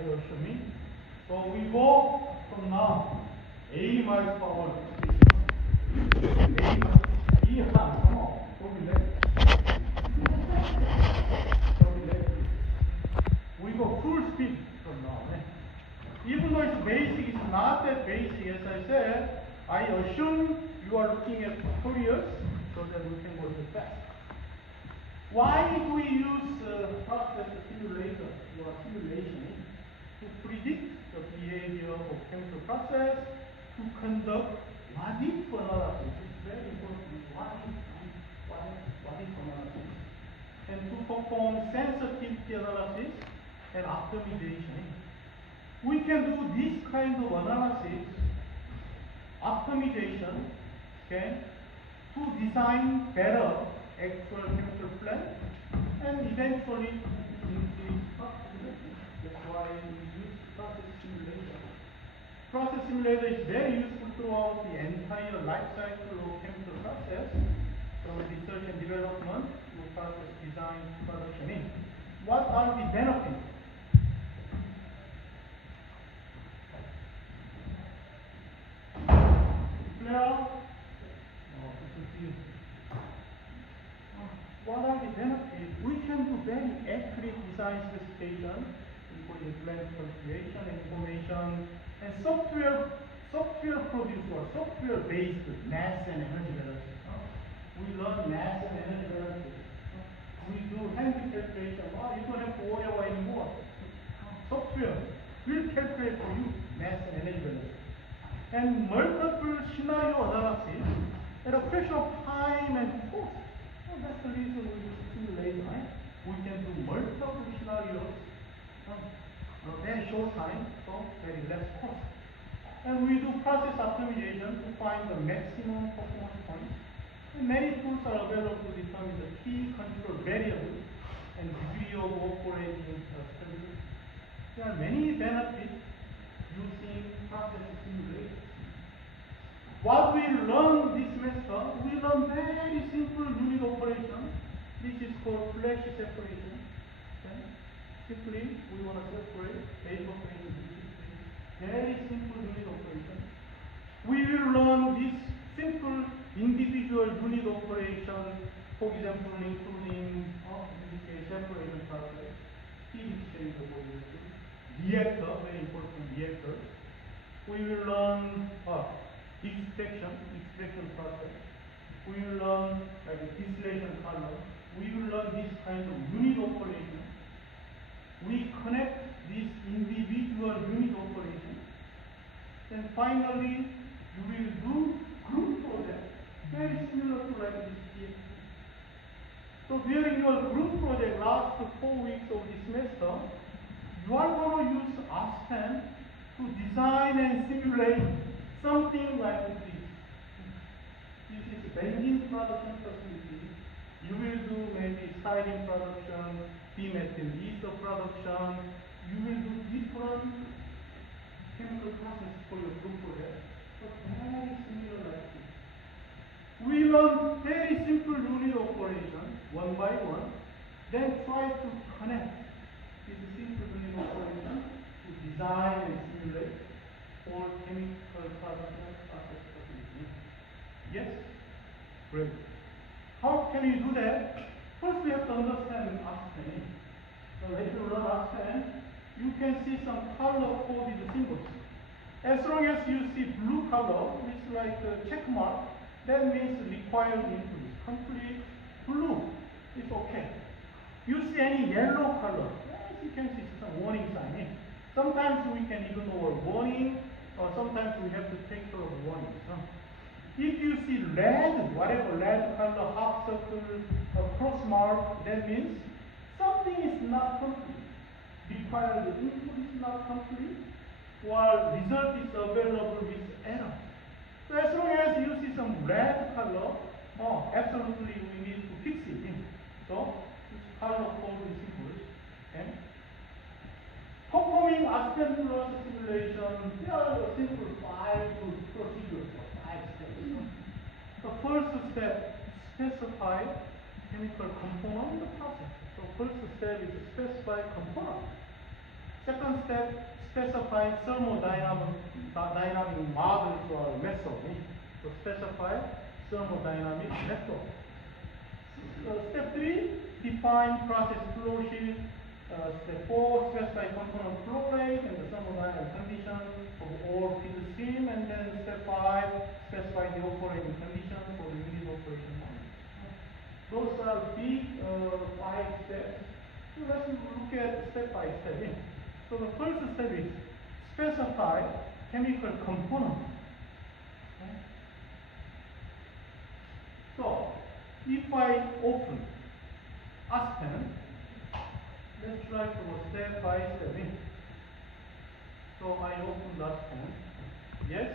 Are you assuming? So we go from now 80 miles per hour. 80 miles. Come on. Don't be late. Don't be late. We go full speed from now. Even though it's basic, it's not that basic. As I said, I assume you are looking at tutorials so that we can go too fast. Why do we use process simulator or simulation to predict the behavior of chemical process, to conduct what-if analysis? It's very important. What-if analysis, and to perform sensitivity analysis and optimization. We can do this kind of analysis, optimization, okay, to design better actual chemical plant and eventually increase profitability. That's why we use process simulation. Process simulator is very useful throughout the entire life cycle of chemical process, from research and development to process design to production. What are the benefits? Clear? What are the benefits? We can do very accurate design specification, including plant configuration, information, and software produced or software-based mass and energy balances. We learn mass and energy balances. We do handy calculation. You don't have to worry about anymore. Software will calculate for you mass and energy balances. And multiple scenario analysis at a fraction of time and cost. That's the reason we use simulation, right? We can do multiple scenarios in a very short time, so very less cost. And we do process optimization to find the maximum performance points. And many tools are available to determine the key control variables and degree of operating stability. There are many benefits using process simulation. What we learn this semester, we learn very simple unit operation. This is called flash separation. Okay? Simply, we want to separate base operation. Very simple unit operation. We will learn this simple individual unit operation, for example, including separation process, heat exchange reactor, very important reactor. We will learn extraction process. We will learn like distillation column. We will learn this kind of unit operation. We connect this individual unit operation. Then finally, you will do group project, very similar to like this here. So during your group project, last 4 weeks of this semester, you are going to use Aspen to design and simulate something like this. This is benzene production facility. You will do maybe styrene production, dimethyl ether production. You will do different chemical process for your group project, but very similar like this. We learn very simple unit operation, one by one, then try to connect this simple unit operation to design and simulate all chemical production process facility. Yes? Great. How can we do that? First we have to understand Aspen. So when you learn Aspen, you can see some color-coded symbols. As long as you see blue color, it's like a check mark, that means required input is complete. Blue, it's okay. You see any yellow color, as you can see some warning sign. Sometimes we can ignore warning, or sometimes we have to take care of warnings. If you see red, whatever red color, half circle, or cross mark, that means something is not complete. Required input is not complete, while result is available with error. So as long as you see some red color, absolutely we need to fix it. So this color coded symbols. Okay? Performing Aspen plus simulation, there are a simple 5 procedures or 5 steps. The first step is specify chemical component of the process. So first step is specify component. second step, specify thermodynamic models or method. So specify thermodynamic method. Step 3, define process flow sheet. Step 4, specify component flow rate and the thermodynamic conditions of all feed stream. And then step 5, specify the operating conditions for the unit operation model. Those are big 5 steps. So let's look at step by step. So the first step is specify chemical component. Okay. So if I open aspen, let's try to go step by step. So I open aspen. Yes.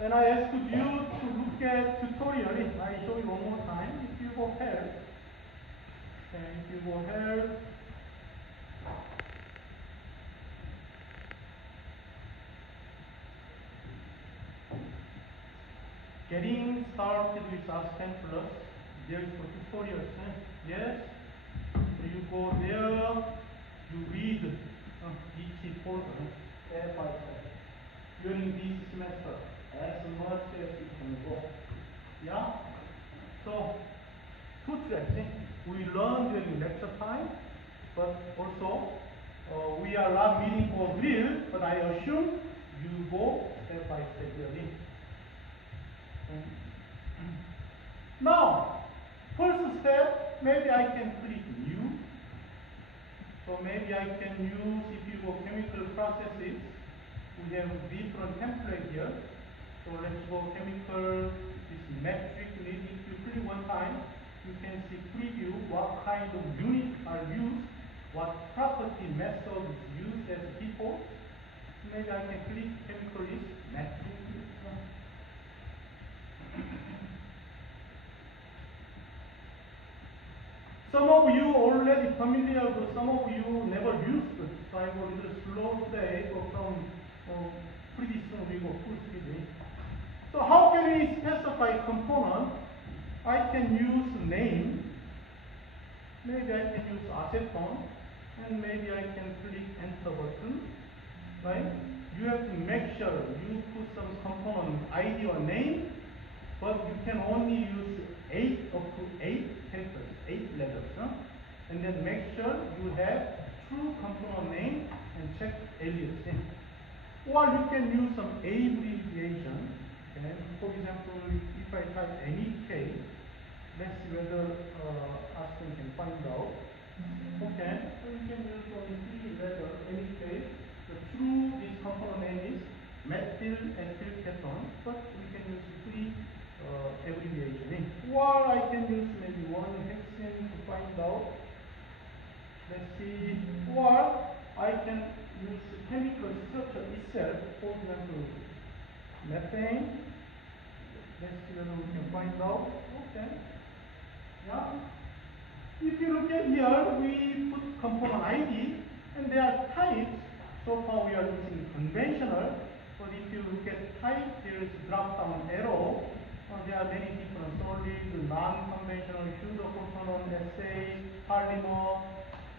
And I asked you to look at tutorial. I show you one more time. If you go here, and if you go here, getting started with Aspen Plus, there is a tutorial. Yes. So you go there, you read each folder step by step during this semester as much as you can go. Yeah? So, 2 tracks. We learn during lecture time, but also we are not meeting for drill, but I assume you go step by step really. Now, first step, maybe I can click new. So maybe I can use, if you go chemical processes, we have different template here. So let's go chemical, this metric need. If you click one time, you can see preview what kind of units are used, what property method is used as default. Maybe I can click chemical list metric. Some of you already familiar, but some of you never used it. So I go a little slow today, but from pretty soon we go full speed. So how can we specify component? I can use name. Maybe I can use acetone, and maybe I can click enter button. Right? You have to make sure you put some component ID or name, but you can only use 8 up to 8 characters, 8 letters. And then make sure you have true component name and check alias. Or you can use some abbreviation. Okay? For example, if I type NEK, let's see whether Aspen can find out. Okay, so you can use only 3 letters, NEK. The true, this component name is methyl ethyl ketone, but we can use 3 abbreviation. Or I can use maybe 1 hexane to find out. Let's see. Or I can use chemical structure itself. For example, methane. Let's see whether we can find out. Okay. Yeah. If you look at here, we put component ID, and there are types. So far we are using conventional, but if you look at type, there is drop-down arrow. There are many different solids, non-conventional, pseudo component, assay, polymer.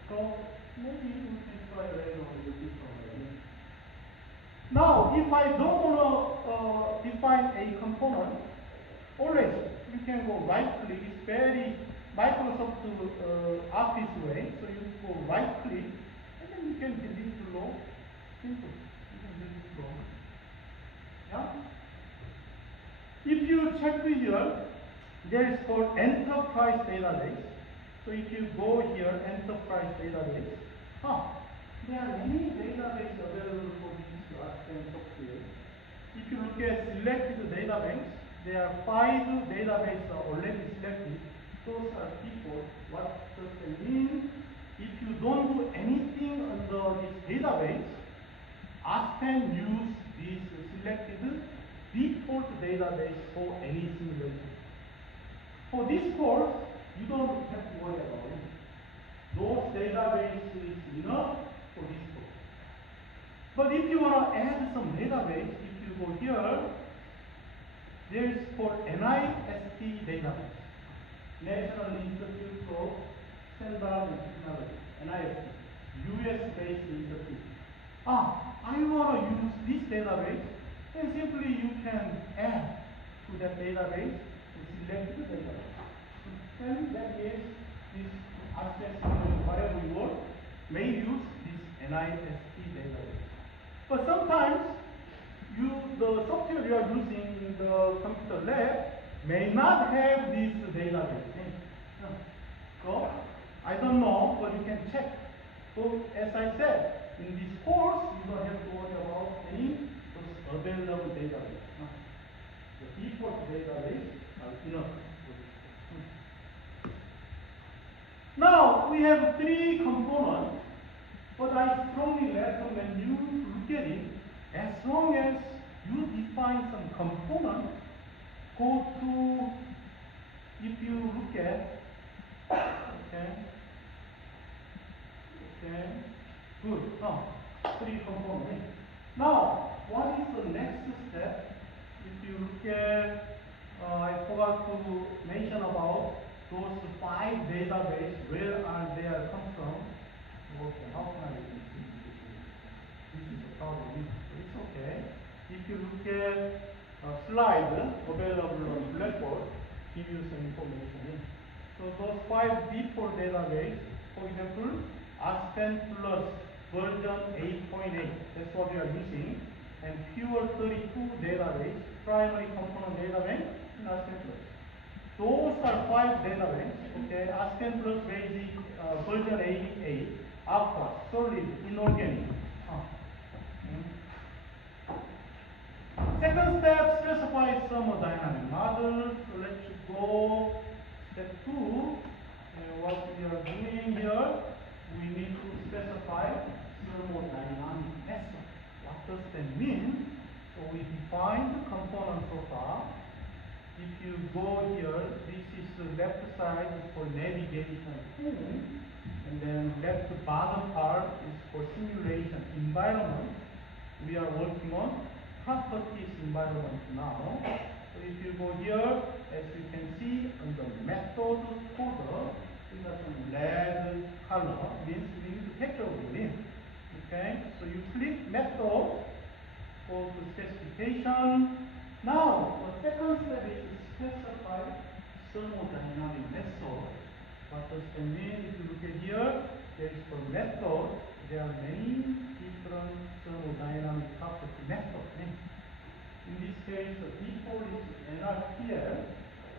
So maybe we can try a little different. Now, if I don't want to define a component, always you can go right click. It's very Microsoft Office way. So you go right click, and then you can delete below. Simple. You can delete below. Yeah. If you check here, there is called enterprise database. So if you go here, enterprise database, there are many databases available for this Aspen software. If you look at selected database, there are 5 databases already selected. Those are default. What does that mean? If you don't do anything under this database, Aspen use this selected default database for any simulation. For this course, you don't have to worry about it. Those databases is enough for this course. But if you want to add some database, if you go here, there is called NIST database. National Institute of Standard and Technology, NIST. US-based interface. I want to use this database, then simply you can add to that database to select the database. Then that is this aspect whatever you want, may use this NIST database. But sometimes the software you are using in the computer lab may not have this database. So I don't know, but you can check. So as I said, in this course, you don't have to worry about any available database. The default database are enough. Now we have three components, but I strongly recommend you look at it as long as you define some component. Go to, if you look at, good. Three components. Now, what is the next step? If you look at, I forgot to mention about those 5 databases, where are they come from? Okay, how can I do this? This is a problem. It's okay. If you look at a slide available on Blackboard, give you some information. So those 5 default databases, for example, Aspen Plus version 8.8, that's what we are using, and Pure 32 database, primary component database in Aspen Plus. Those are 5 databases, okay, Aspen Plus basic version 88, Aqua, solid, inorganic. Second step, specify thermodynamic model. So let's go step 2. What we are doing here, we need to specify thermodynamic method. What does that mean? So we define the component so far. If you go here, this is the left side is for navigation tool, and then left bottom part is for simulation environment. We are working on properties environment now. So if you go here, as you can see on the method folder, we got some red color, means we need to take care of it. Okay, so you click method, go to specification. Now, the second step is to specify thermodynamic method. What does that mean? If you look at here, there is for method, there are many different thermodynamic property methods. In this case, the default is NRPL.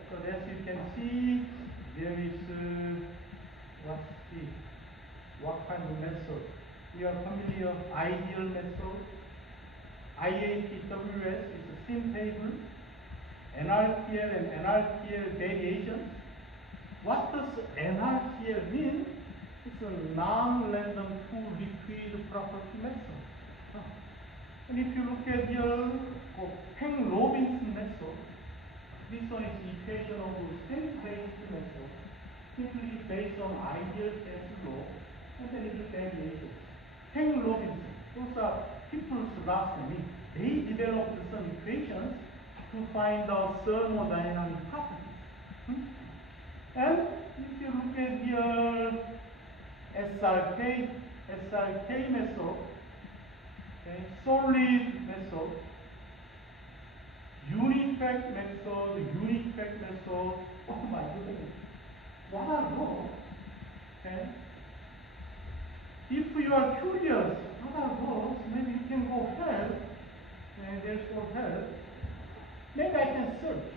So as you can see, there is what kind of method? We are familiar with ideal method. IATWS is a sim table. NRPL and NRPL variations. What does NRPL mean? It's a non-random two liquid property method. And if you look at here, Peng-Robinson method, this one is equation of state-based method, simply based on ideal test law, and then it is variations. Peng-Robinson, those are people's last name. They developed some equations to find out thermodynamic properties. And if you look at here, SRK method, solid method, unit fact method, oh my goodness, what are those? Okay. If you are curious, what are those? Maybe you can go help, and there's for help. Maybe I can search.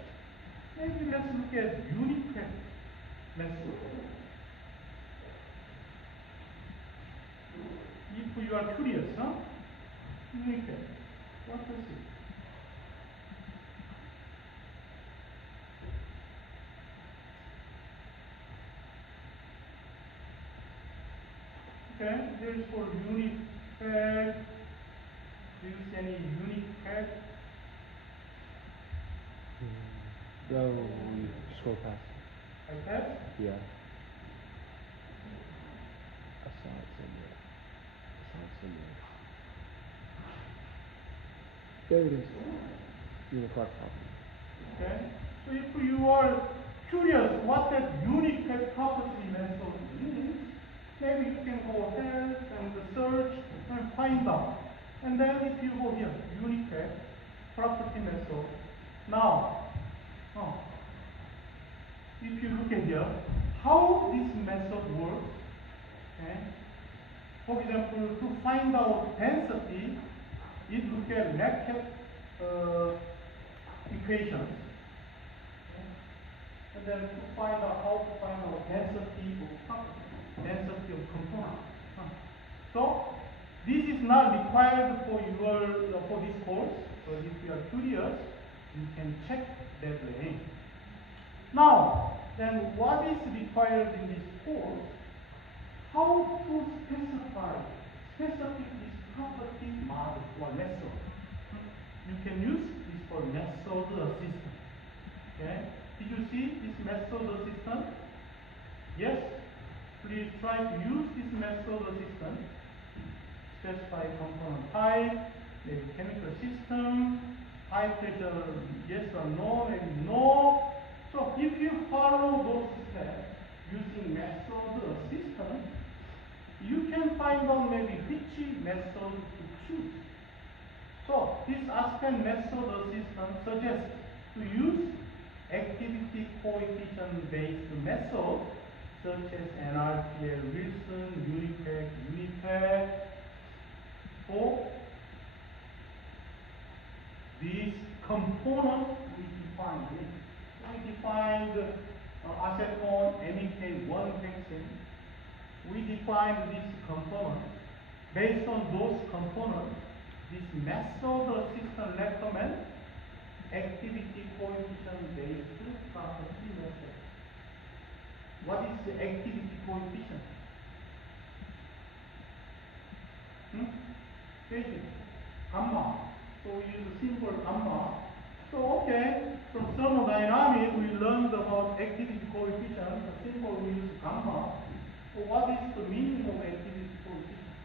Maybe let's look at unit fact method. If you are curious, unit fact, what is it? Okay, there is for unit fact. Do you see any unit fact? Go scroll past. Like that? Yeah. I saw it somewhere. There it is. Unified property. Okay. So if you are curious what that unit fact property method means, maybe you can go ahead and search and find out. And then if you go here, Unicode, property method. Now, if you look at here, how this method works, okay? For example, to find out density, it look at bracket equations. Okay? And then to find out how to find out density of property, density of component. So this is not required for for this course, but if you are curious, you can check that way. Now, then what is required in this course? How to specify specific this property model or method. You can use this for method assistant. Okay? Did you see this method assistant? Yes. Please try to use this method assistant. Specify component type, maybe chemical system, high pressure, yes or no, maybe no. So if you follow those steps using method assistant, you can find out maybe which method to choose. So this Aspen method assistant suggests to use activity coefficient based method such as NRTL, Wilson, Unipack, Unipack. For this component we defined. We defined acetone, MEK1 hexane. We defined this component. Based on those components, this method assistant recommend activity coefficient based property method. What is the activity coefficient? Gamma. So we use the symbol gamma. So okay, from thermodynamics we learned about activity coefficient. The symbol we use gamma. So what is the meaning of activity coefficient?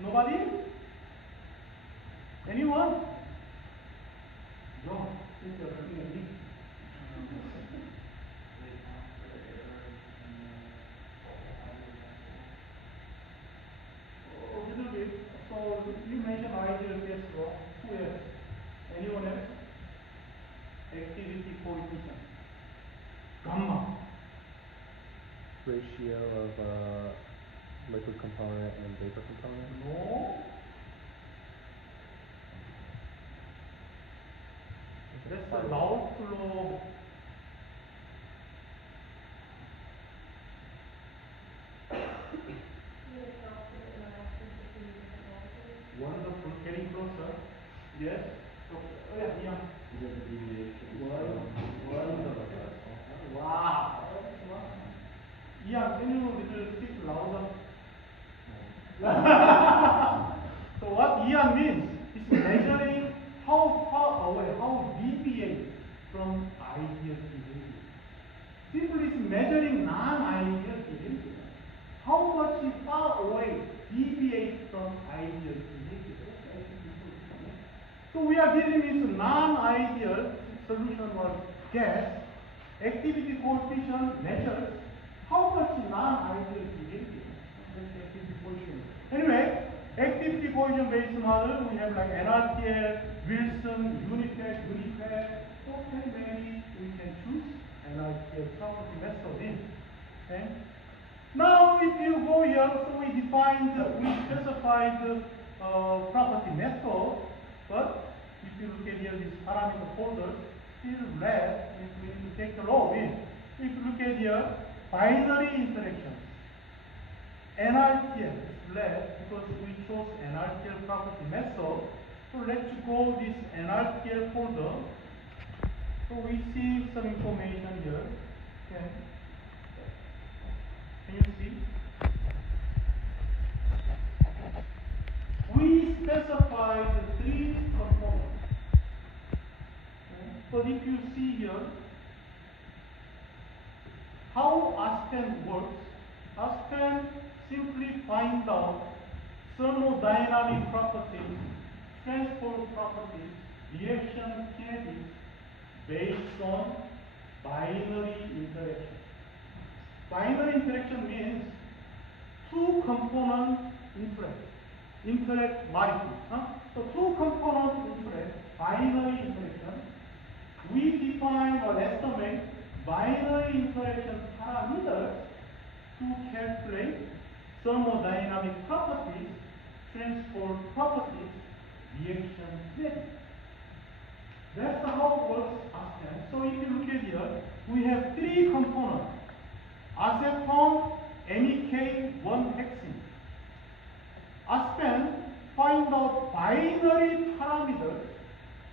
Nobody? Anyone? No. Since you're looking at me. A little bit. So you mentioned ideal gas law. Who else? Anyone else? Activity coefficient. Gamma. Ratio of liquid component and vapor component. No. That's the Laurent law. Wonderful, getting closer. Yes. So, oh yeah, yeah. Wow. Yeah, can you little speak louder? So what Ian means is measuring how far away, how deviate from ideal behavior. Simply is measuring non-ideal behavior. How much far away deviate from ideal behavior. So we are dealing with non-ideal solution was gas. Activity coefficient measures how much non-ideal behavior. Activity coefficient. Anyway, activity coefficient based model we have like NRTL, Wilson, Unipack. Okay, maybe we can choose NRTL property method in. Okay. Now, if you go here, so we specified the property method, but if you look at here, this parameter folder, still red, we need to take a look in. If you look at here, binary interactions, NRTL is red because we chose NRTL property method. So let's go this NRTL folder. So we see some information here. Okay. Can you see? We specify the three components. Okay. So if you see here, how Aspen works, Aspen simply find out thermodynamic properties, transport properties, reaction kinetics, based on binary interaction. Binary interaction means two components interact molecule. So two components interact, binary interaction. We define or estimate binary interaction parameters to calculate thermodynamic properties, transport properties, reaction rate. That's how it works often. So if you look at here, we have three components. Acetone, MEK, 1-hexene. Aspen find out binary parameters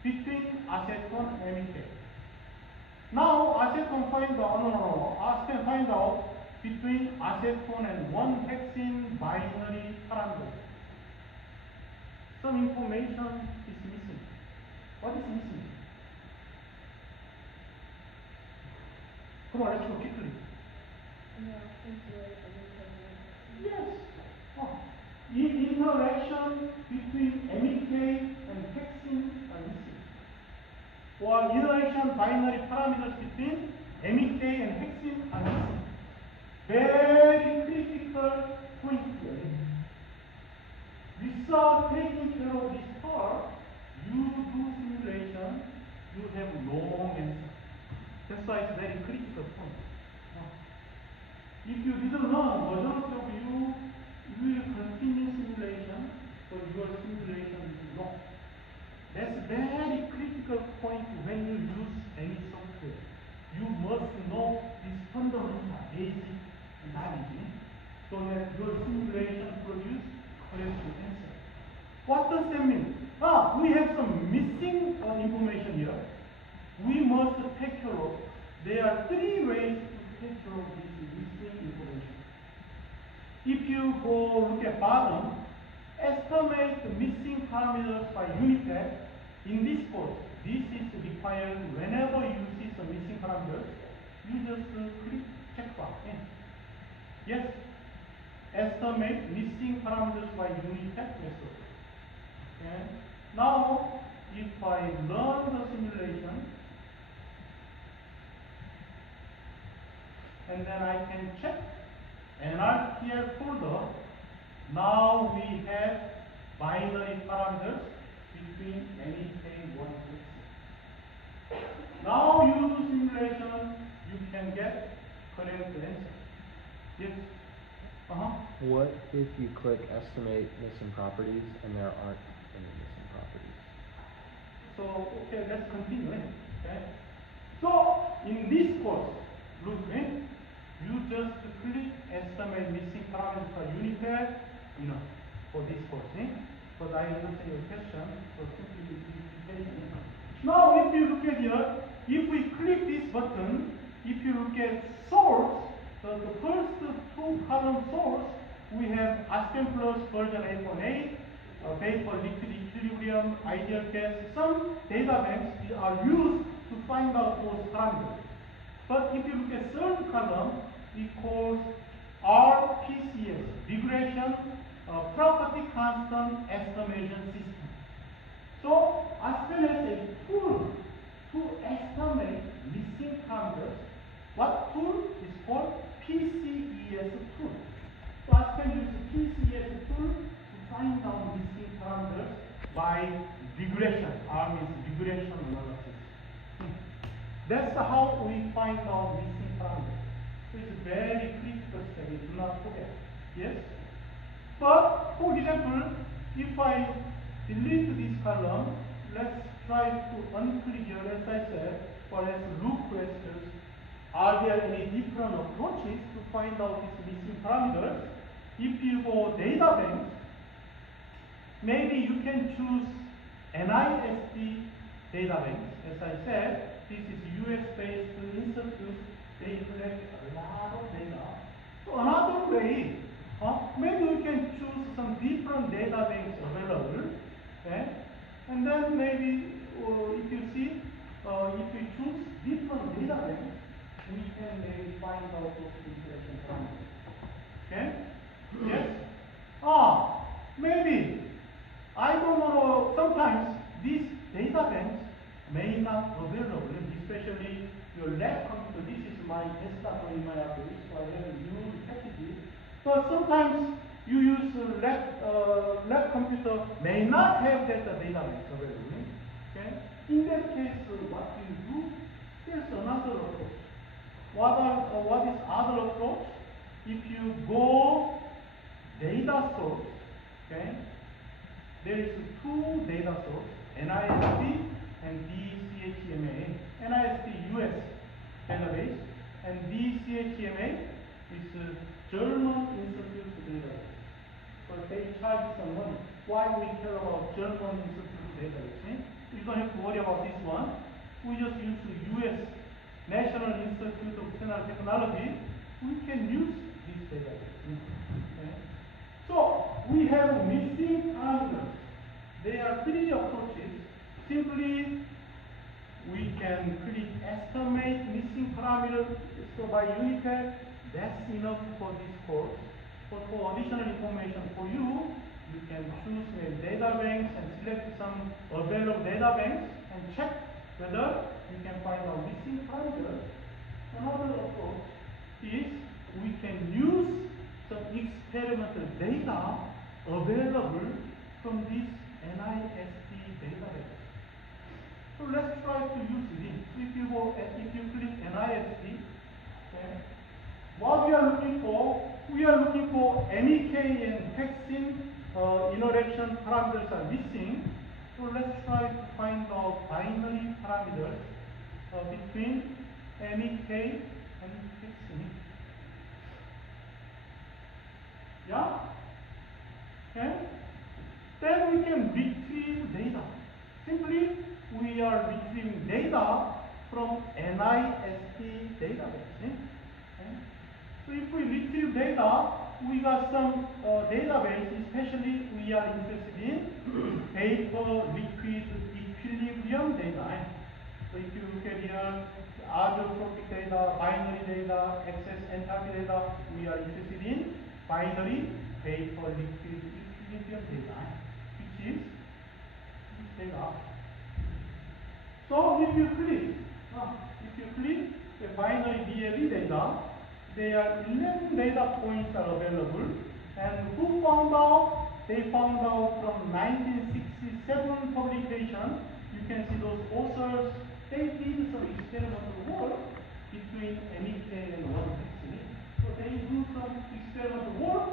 between acetone and MEK. Now acetone find out, Aspen find out between acetone and 1-hexene binary parameters. Some information is missing. What is missing? Come on, let's go quickly. Yes. Interaction between MEK and hexene are missing. Or interaction binary parameters between MEK and hexene are missing. Very critical point here. Without taking care of this part, you do simulation, you have long answer. That's why it's very critical point. If you didn't learn, majority of you will continue simulation, so your simulation is wrong. That's a very critical point when you use any software. You must know this fundamental basic analogy so that your simulation produce correct answer. What does that mean? We have some missing information here. We must take care of. There are three ways to take care of this missing information. If you go look at bottom, estimate the missing parameters by unit step. In this course, this is required whenever you see some missing parameters, you just click check box. Yes, estimate missing parameters by unit step method. Okay. Now, if I learn the simulation, and then I can check NRTL folder. Now we have binary parameters between MEK 1 6. Now you do simulation, you can get correct answer. Yes? What if you click estimate missing properties and there aren't any missing properties? So, okay, let's continue. Okay. So, in this course, look, you just click estimate missing parameters per unit step, for this course. But I understand your question, so simply repeat. Now, if you look at here, if we click this button, if you look at source, the first two column source, we have Aspen Plus version 8.8, vapor liquid equilibrium, ideal gas. Some data banks are used to find out those parameters. But if you look at third column, it calls RPCS, regression property constant estimation system. So Aspen has a tool to estimate missing parameters. What tool is called PCES tool? So Aspen uses PCES tool to find out missing parameters by regression. R means regression analysis. That's how we find out missing parameters. So it's a very critical step. Do not forget. Yes? But for example, if I delete this column, let's try to unclick here, as I said, or as loop questions. Are there any different approaches to find out these missing parameters? If you go data bank, maybe you can choose NIST data bank. As I said, this is US-based institute. They collect a lot of data. So another way, maybe we can choose some different data banks available. Okay? And then maybe if you see, if you choose different data banks, we can maybe find out those interaction parameters. Okay? Yes? Maybe, I don't know, sometimes these data banks may not available in this your lab computer, this is my desktop in my office, so I have a new package. But sometimes you use lab computer may not have that database available. Okay? In that case, what do you do? There's another approach. What is other approach? If you go data source, okay, there is two data source, NIST and DCHMA. NIST US database and DCHMA is German Institute database. So they charge some money. Why we care about German Institute database? You don't have to worry about this one. We just use the US National Institute of Standard Technology. We can use this database. Okay? So we have missing parameters. There are three approaches. Simply, we can click estimate missing parameters. So by Unitech, that's enough for this course. But for additional information for you, you can choose a data banks and select some available data banks and check whether you can find out missing parameters. Another approach is we can use some experimental data available from this NIST database. So let's try to use this. If you click NIST, okay, what we are looking for MEK and vaccine interaction parameters are missing. So let's try to find out binary parameters between MEK and vaccine. Yeah? Okay? Then we can retrieve data. Simply, we are retrieving data from NIST database. Okay? So if we retrieve data, we got some database, especially we are interested in vapor liquid equilibrium data. So if you look at here, azeotropic data, binary data, excess enthalpy data, we are interested in binary vapor liquid equilibrium data, which is this data. So if you click the binary BLE data, there are 11 data points are available. And who found out? They found out from 1967 publication. You can see those authors, they did some experimental work between MEK and one vaccine. So they do some experimental work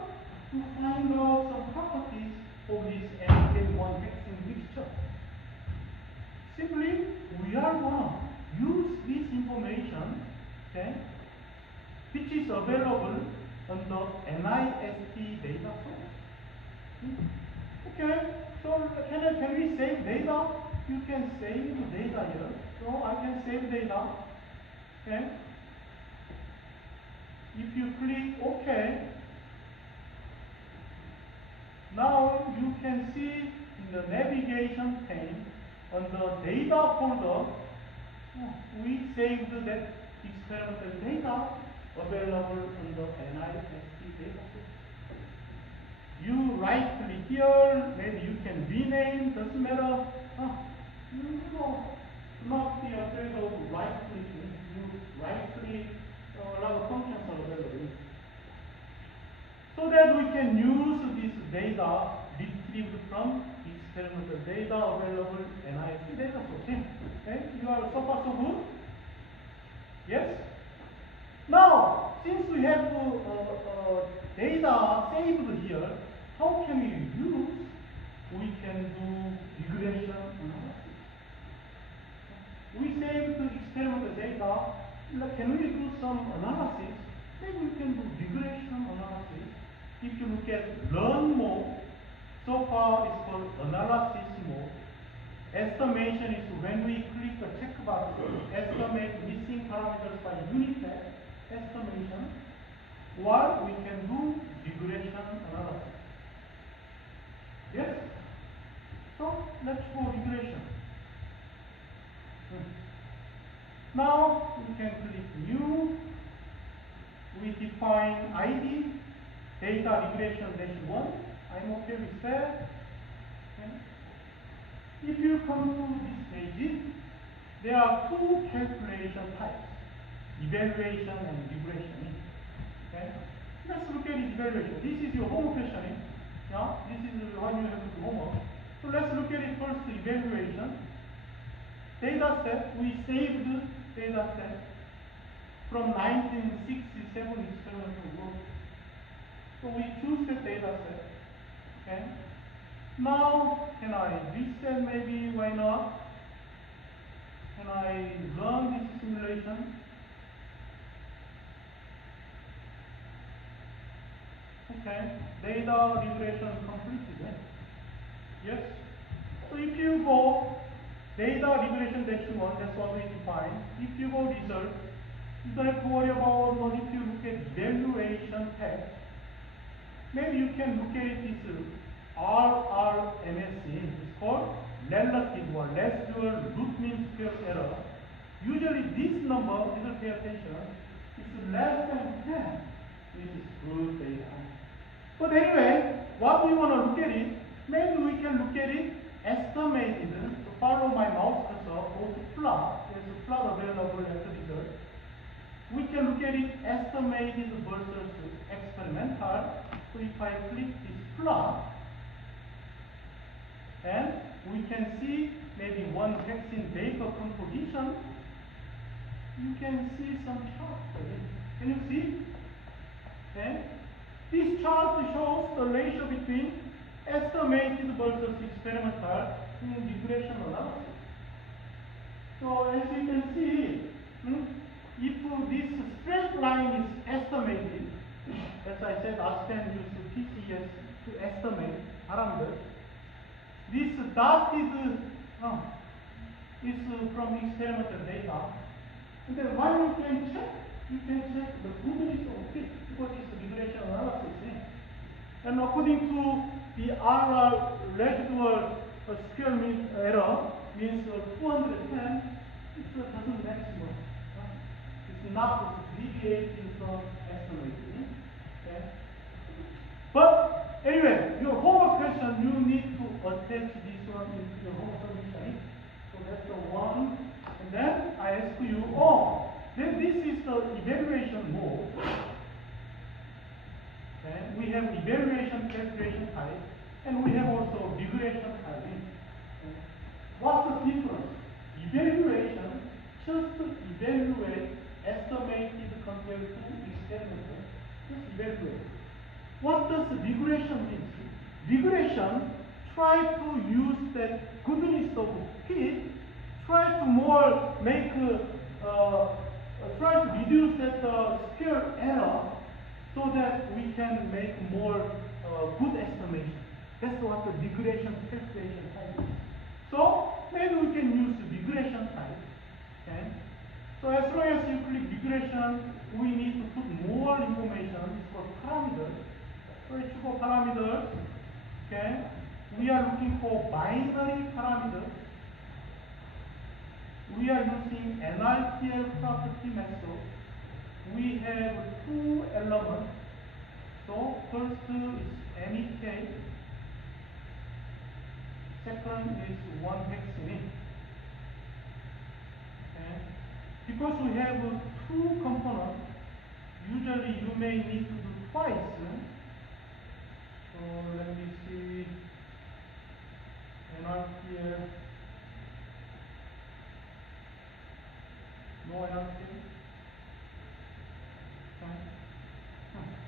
to find out some properties of this MEK1 vaccine mixture. Simply, we are going to use this information, okay, which is available on the NIST data source. Okay, so can we save data? You can save the data here. So I can save data. Okay. If you click OK, now you can see in the navigation pane on the data folder, we saved that experimental data available on the NIST data. You right click here, maybe you can rename, doesn't matter. You know, not be afraid of right clicking. You right click, a lot of functions are available. So that we can use this data retrieved from experimental data available NIST data source. Okay, you are so far so good? Yes? Now, since we have data saved here, how can we use? We can do regression analysis. We saved the experimental data. Can we do some analysis? Then we can do regression analysis. If you look at learn mode, so far it's called analysis mode. Estimation is when we click the checkbox, estimate missing parameters by Unitech estimation, or we can do regression analysis. Yes? So let's go regression. Now we can click new. We define ID, data regression -1. I'm okay with that. Okay. If you come to this page, there are two calculation types. evaluation and regression. Okay? Let's look at evaluation. This is your homework question. Yeah? This is how you have to do homework. So let's look at it first, evaluation. Data set, we saved data set from 1967 experimental work. So we choose the data set. Okay? Now, can I reset maybe? Why not? Can I run this simulation? Okay, data regression completed. Yes. So if you go data regression -1, that's what we define. If you go result, you don't have to worry about what if you look at evaluation tab. Maybe you can look at this RRMSE. It's called relative or residual root mean square error. Usually this number, you don't pay attention, it's less than 10. This is good data. But anyway, what we want to look at it, maybe we can look at it estimated. So follow my mouse cursor, go to plot. There's a plot available at the result. We can look at it estimated versus experimental. So if I click this plot, and we can see maybe one vaccine vapor composition, you can see some chart. Can you see? Okay. This chart shows the ratio between estimated versus experimental in regression analysis. So as you can see, if this straight line is estimated, as I said, Aspen used PCS to estimate parameters. This dotted is from experimental data. And then what you can check the goodness of fit because it's regression analysis. And according to the RR residual square mean error means 210, it doesn't maximum. It's not deviating from estimating. Okay? But anyway, your homework question, you need to attach this one into your homework submission. So that's the one. And then I ask you, then this is the evaluation mode. Okay? We have evaluation calculation type, and we have also regression type. Okay? What's the difference? Evaluation just to evaluate estimated compared to experimental. Just evaluate. What does regression mean? Regression try to use that goodness of fit, try to more make try to reduce that square error so that we can make more good estimation. That's what the regression calculation type is. So maybe we can use the regression type. Okay? So as long as you click regression, we need to put more information. It's called parameters. So it's called parameters. Okay? We are looking for binary parameters. We are using NRTL property method. We have two elements. So first is MEK. Second is one hexene. Okay. Because we have two components, usually you may need to do twice. So let me see. NRTL. No NRTL. Okay.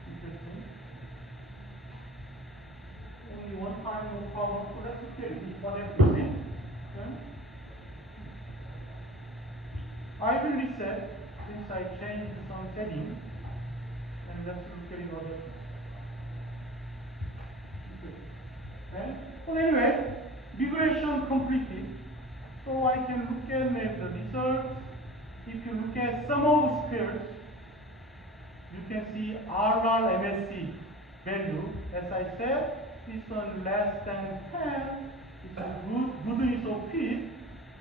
Interesting. Only one time, no problem. So that's okay. Whatever you think. Okay. I will reset since I changed some settings. And let's look at other. Okay. Well, anyway, regression completed. So I can look at the results. If you look at sum of squares, you can see RRMSE value. As I said, this one less than 10. It's a goodness of fit.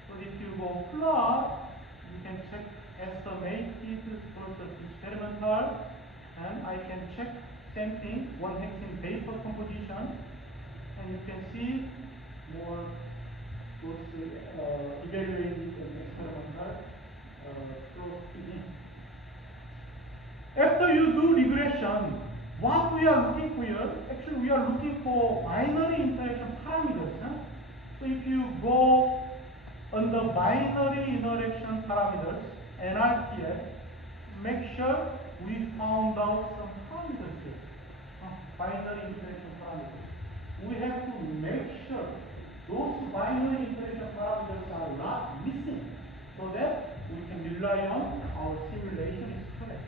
So if you go plot, you can check estimated versus experimental. And I can check same thing, one hexene vapor composition. And you can see more evaluated and experimental. After you do regression, what we are looking for here, actually we are looking for binary interaction parameters. Huh? So if you go on the binary interaction parameters, NRTF, make sure we found out some parameters here. Binary interaction parameters. We have to make sure those binary interaction parameters are not missing so that we can rely on our simulation is correct.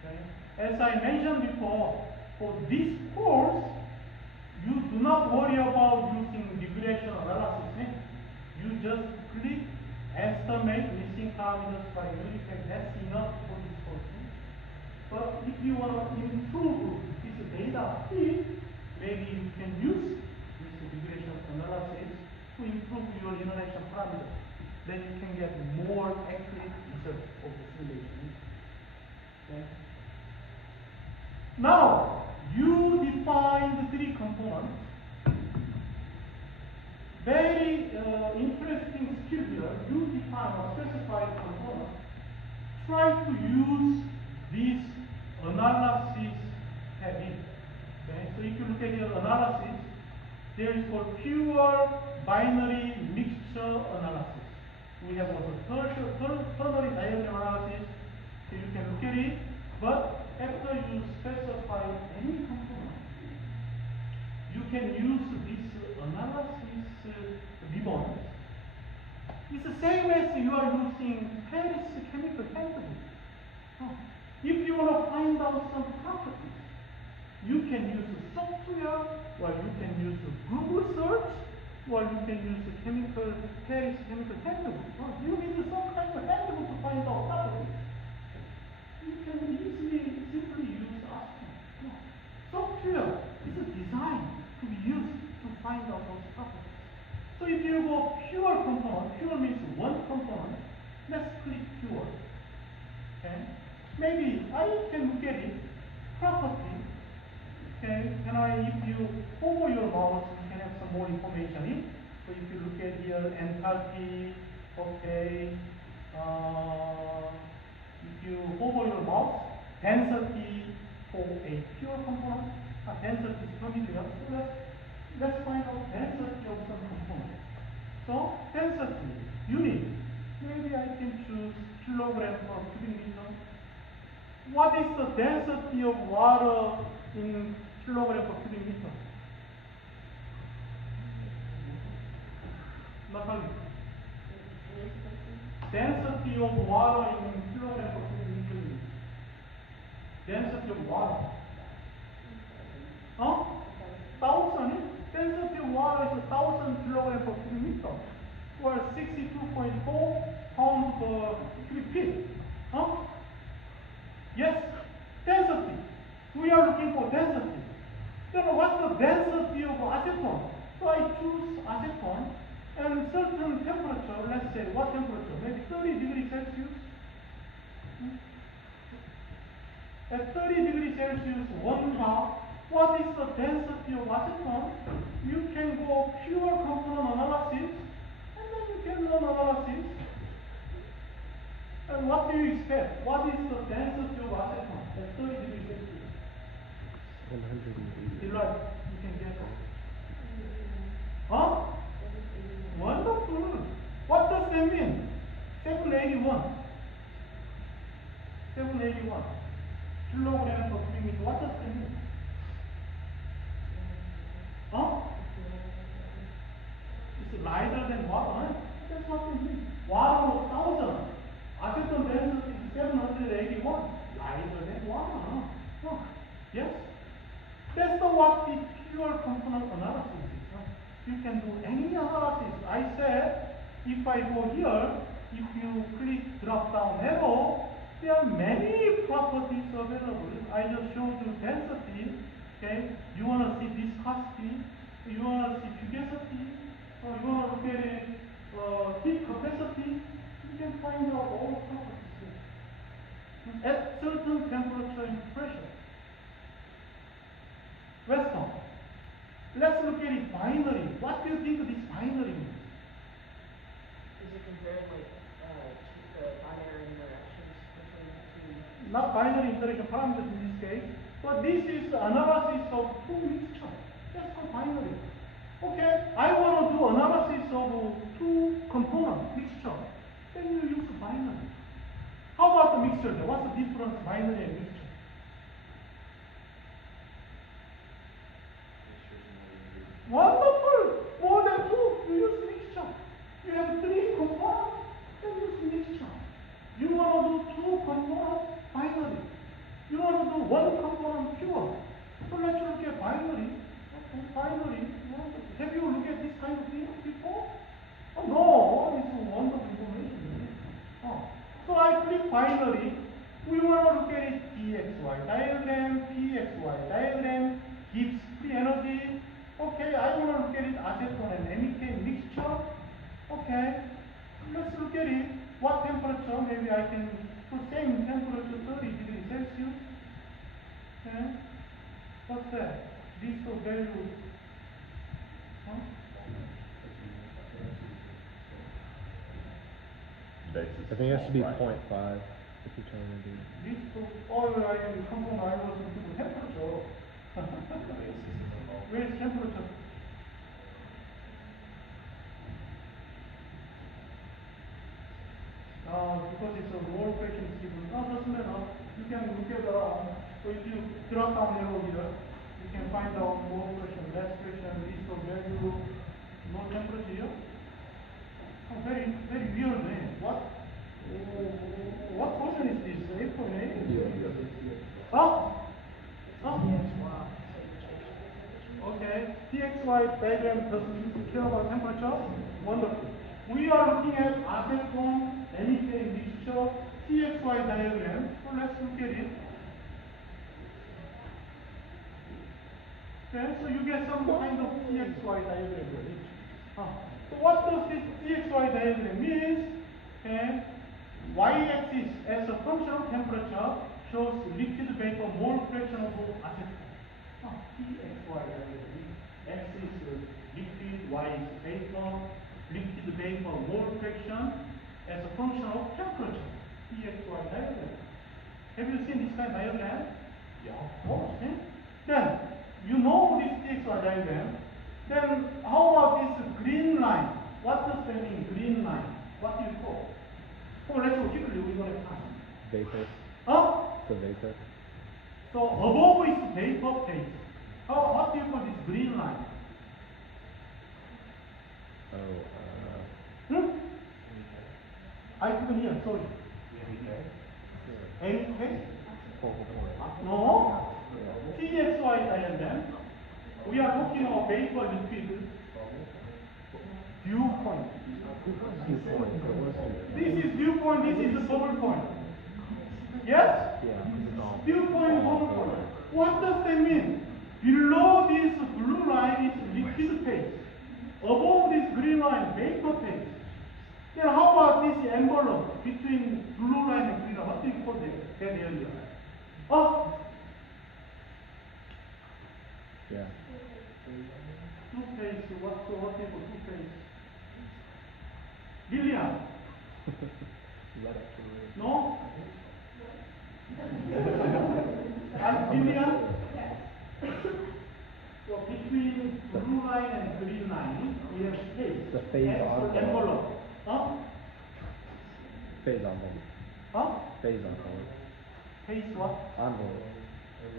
Okay. As I mentioned before, for this course, you do not worry about using regression analysis. You just click estimate missing parameters by Unify. That's enough for this course. But if you want to improve this data feed, maybe you can use this regression analysis to improve your interaction parameters. Then you can get more accurate results of the simulation. Okay. Now, you define the three components. Very interesting skill here. You define or specify the component. Try to use this analysis heading. Okay, so if you look at your analysis, there is called pure binary mixture analysis. We have also ternary diagram analysis, so you can look at it, but after you specify any component, you can use this analysis ribbons. It's the same as you are using Paris chemical handbook. If you want to find out some properties, you can use software, or you can use Google search, or you can use Paris chemical handbook. You need some kind of handbook to find out properties. You can easily simply use Astron. Software is designed to be used to find out those properties. So if you go pure component, pure means one component, let's click pure. Okay? Maybe I can look at it, property. Okay, if you hover your mouse, you can have some more information in. So if you look at here, enthalpy, okay, if you hover your mouse, density for a pure component, density is familiar. So let's find out density of some component. So density, unit, maybe I can choose kilogram per cubic meter. What is the density of water in kilogram per cubic meter? Natalie. Density of water in kilogram per cubic meter. Density of water. 1,000. Density of water is 1,000 kilogram per cubic meter, or 62.4 pounds per cubic feet. Yes, density. We are looking for density. Then what's the density of acetone? So I choose acetone and certain temperature, let's say what temperature? Maybe 30 degrees Celsius. At 30 degrees Celsius, 1 bar, what is the density of acetone? You can go pure component analysis, and then you can run analysis. And what do you expect? What is the density of acetone at 30 degrees Celsius? 180. Right, you can guess it. Wonderful. What does that mean? 781. 781. Kilogram per cubic meter. What does that mean? It's lighter than water. That's what it means. Water was 1,000. Acetone density is 781. Lighter than water. Yes? That's what the pure component analysis is. You can do any analysis. I said, if I go here, if you click drop down arrow, there are many properties available. I just showed you density. Okay, you want to see viscosity, you want to see fugacity, or you want to look at it, heat capacity. You can find out all properties here. At certain temperature and pressure. Weston, let's look at it binary. What do you think this binary means? Is it comparing like the binary interactions between the two not binary interaction parameters in this case, but this is the analysis of two mixture. That's called binary. Okay, I want to do analysis of two component mixture. Then you use binary. How about the mixture? What's the difference binary and mixture? Wonderful! More than two, you use mixture. You have three components, then use mixture. You want to do two components binary. You want to do one component pure. So let's look at binary. Okay, binary. Have you looked at this kind of thing before? Oh, no, it's a wonderful information. Oh. So I click binary. We want to look at it PXY diagram, PXY diagram, gives free energy. Okay, I want to look at it acetone and MEK mixture. Okay, let's look at it. What temperature? Maybe I can put same temperature, 30 degrees Celsius. Okay, what's that? This value. Huh? I think it has to be 0.5 if you're trying to do. This oil I am compound I was into the temperature. Where is temperature? Because it's a mole fraction is given. No, doesn't matter. You can look at so if you drop down arrow here, you can find out mole fraction, less fraction, this value, no temperature here. Oh, very, very weird name. What version is this? 8.8? Huh? Huh? Okay, TXY diagram doesn't care about temperature. Wonderful. We are looking at acetone, MEK mixture, TXY diagram. So let's look at it. Okay, so you get some kind of TXY diagram. So what does this TXY diagram mean? Okay, y-axis as a function of temperature shows liquid vapor mole fraction of acetone. TXY diagram. X is liquid, Y is vapor, liquid vapor mole fraction as a function of temperature. TXY diagram. Have you seen this kind of diagram? Yeah, of course. Eh? Then you know this TXY diagram. Then how about this green line? What does that mean, green line? What do you call? Oh, let's go quickly, we're going to time. Vapor. Huh? The vapor. So above is vapor phase. What do you call this green line? I couldn't hear, sorry. MEK? No. TXY diagram. We are talking about vapor liquid. Dew point. This is dew point, this is the bubble point. Yes? Yeah. Dew point, bubble point. What does that mean? Below this blue line is liquid phase. Above this green line, vapor phase. Then how about this envelope between blue line and green line? What do you call that area? Oh? Yeah. Two phase, what do you call two phase? Lilian? No? Lilian? So between blue line and green line, we have phase. The phase envelope. Huh? Phase envelope. Huh? Phase envelope. Phase what? Envelope.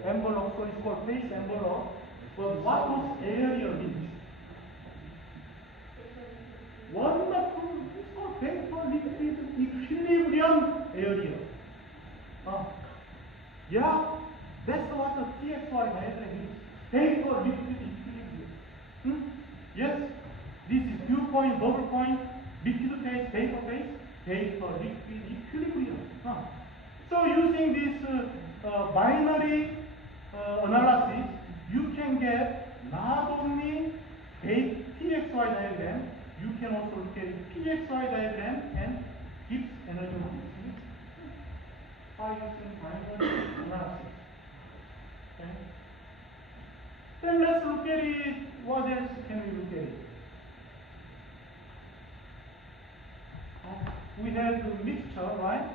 Envelope, so it's called phase envelope. But what does area mean? Wonderful. It's called vapor liquid equilibrium area. Yeah, that's what the TXY diagram is. Vapor liquid equilibrium. Yes, this is dew point, bubble point, liquid phase, vapor phase, vapor liquid equilibrium. So using this binary analysis, you can get not only a TXY diagram, you can also look at PXY diagram and Gibbs energy mobility by using binary analysis. Okay. Then let's look at it. What else can we look at it? We have the mixture, right?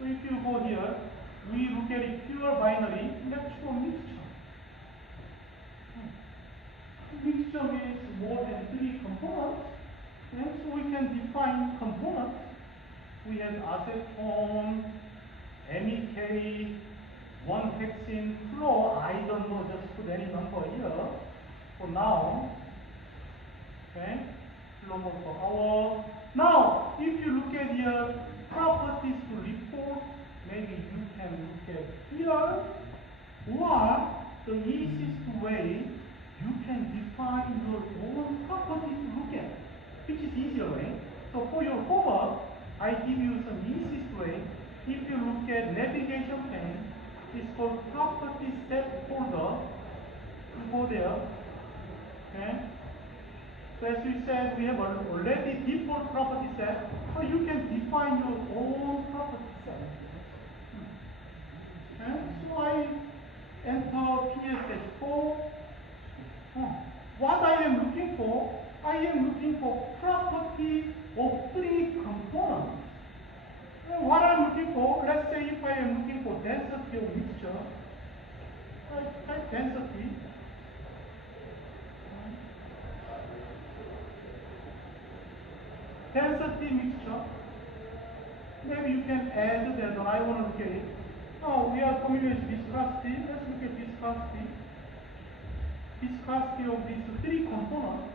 So if you go here, we look at it pure binary, let's show mixture. Mixture means more than 3 components, and so we can define components. We have acetone, MEK, 1-hexene, fluor, I don't know, just put any number here for now. Okay, global for hour. Now, if you look at your properties to report, maybe you can look at here, or the easiest way, you can define your own properties to look at, which is easier way. So for your homework, I give you some easiest way. If you look at navigation pane, it's called property set folder. You go there, okay? So as we said, we have already default property set, so you can define your own property set. Okay? So I enter PS-4. What I am looking for? I am looking for property of 3 components. What I'm looking for, let's say if I am looking for density of mixture, I type density. Density mixture. Maybe you can add that one. I want to look at it. Now we are familiar with viscosity. Let's look at viscosity. Viscosity of these 3 components.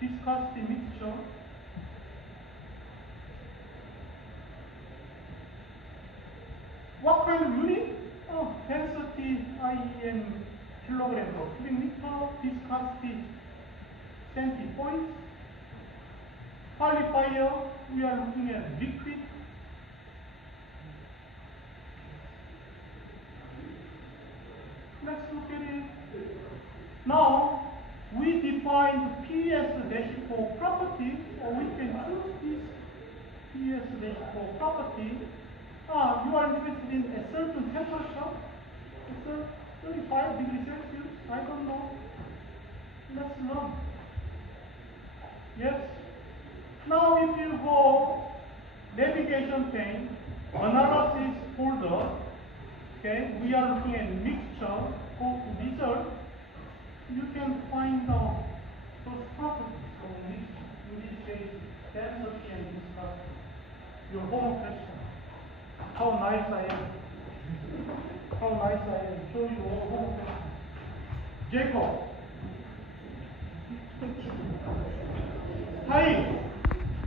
Viscosity mixture. What kind of unit? Density IEN kilogram per cubic meter, viscosity centipoints. Qualifier, we are looking at liquid. Let's look at it. Now, we define PS-4 property, or we can choose this PS-4 property. You are interested in a certain temperature, it's 35 degrees Celsius, I don't know. Let's learn. Yes. Now if you go navigation pane, analysis folder, okay, we are looking at mixture, go to result, you can find out those properties of mixture. In this case, density and viscosity. Your homework question. How nice I am. How nice I am. Show you all homework question. Jacob.